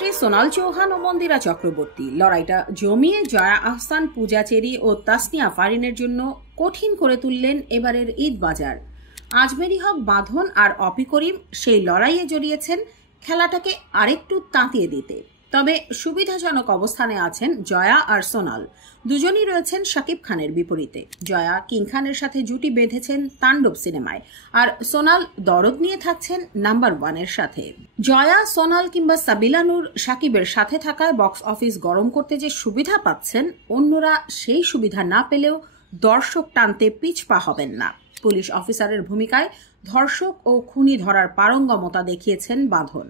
অভিনেত্রী সোনাল চৌহান ও মন্দিরা চক্রবর্তী লড়াইটা জমিয়ে জয়া আহসান, পূজা চেরি ও তাসনিয়া ফারিনের জন্য কঠিন করে তুললেন এবারের ঈদ বাজার। আজমেরি হক বাঁধন আর অপি করিম সেই লড়াইয়ে জড়িয়েছেন খেলাটাকে আরেকটু তাঁতিয়ে দিতে। তবে সুবিধাজনক অবস্থানে আছেন জয়া আর সোনাল। দুজনই রয়েছেন শাকিব খানের বিপরীতে। জয়া কিং খানের সাথে জুটি বেঁধেছেন তাণ্ডব সিনেমায়, আর সোনাল দরদ নিয়ে থাকছেন নাম্বার 1-এর সাথে। জয়া, সোনাল কিংবা সাবিলা নূর শাকিবের সাথে থাকায় বক্স অফিস গরম করতে যে সুবিধা পাচ্ছেন, অন্যরা সেই সুবিধা না পেলেও দর্শক টানতে পিছপা হবেন না। পুলিশ অফিসারের ভূমিকায় ধর্ষক ও খুনি ধরার পারঙ্গমতা দেখিয়েছেন বাঁধন।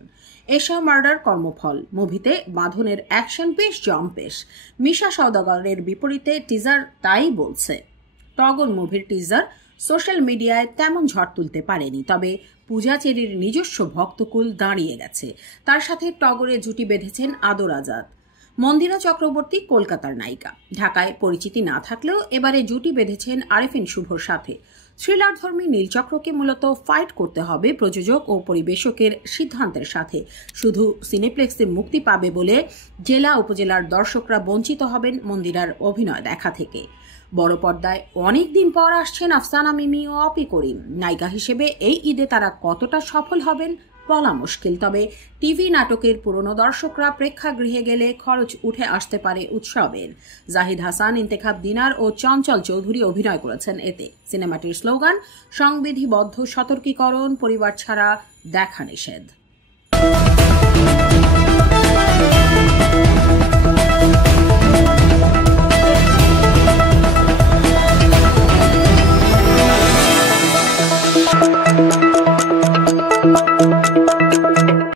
এশা মার্ডার কর্মফল মুভিতে বাঁধনের অ্যাকশন বেশ জম্পেশ। মিশা সওদাগরের বিপরীতে টিজার তাই বলছে। টগর মুভির টিজার সোশ্যাল মিডিয়ায় তেমন ঝড় তুলতে পারেনি, তবে পূজা চেরির নিজস্ব ভক্তকুল দাঁড়িয়ে গেছে। তার সাথে টগরে জুটি বেঁধেছেন আদর আজাদ। মন্দিরা চক্রবর্তী কলকাতার নায়িকা, ঢাকায় পরিচিতি না থাকলেও এবারে জুটি বেঁধেছেন আরেফিন শুভর সাথে। থ্রিলারধর্মী নীলচক্রকে মূলত ফাইট করতে হবে প্রযোজক ও পরিবেশকের সিদ্ধান্তের সাথে। শুধু সিনেপ্লেক্সে মুক্তি পাবে বলে জেলা উপজেলার দর্শকরা বঞ্চিত হবেন মন্দিরার অভিনয় দেখা থেকে। বড় পর্দায় অনেকদিন পর আসছেন আফসানা মিমি ও অপি করিম। নায়িকা হিসেবে এই ঈদে তারা কতটা সফল হবেন বলা মুশকিল, তবে টিভি নাটকের পুরনো দর্শকরা প্রেক্ষাগৃহে গেলে খরচ উঠে আসতে পারে উৎসবের। জাহিদ হাসান, ইন্তেখাব দিনার ও চঞ্চল চৌধুরী অভিনয় করেছেন এতে। সিনেমাটির স্লোগান সংবিধিবদ্ধ সতর্কীকরণ, পরিবার ছাড়া দেখা নিষেধ।